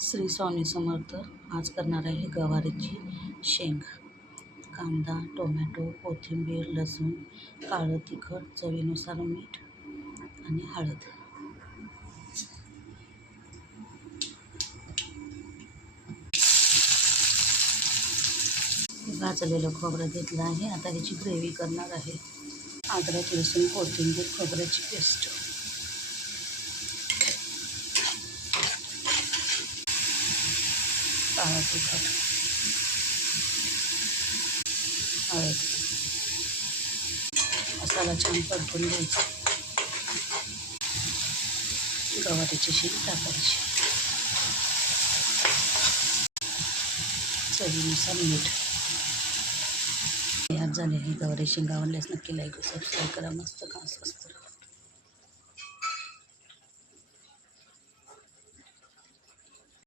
श्री स्वामी समर्थ. आज करणार आहे गवारीची शेंग. कांदा, टोमॅटो, कोथिंबीर, लसूण, काळं तिखट, चवीनुसार मीठ आणि हळद. भाजलेलं खोबरं घेतलं आहे. आता ह्याची ग्रेव्ही करणार आहे. अद्रक, लसूण, कोथिंबीर, खोबऱ्याची पेस्ट, काळं तिखट, हळद. मसाला छान परतून घ्यायचा. गवारीची शेंग टाकायची. चवीनुसार मीठ. तयार झाले आहे गवारी शेंग. आवडल्यास नक्की लाईक सबस्क्राईब करा. मस्त खास असतं.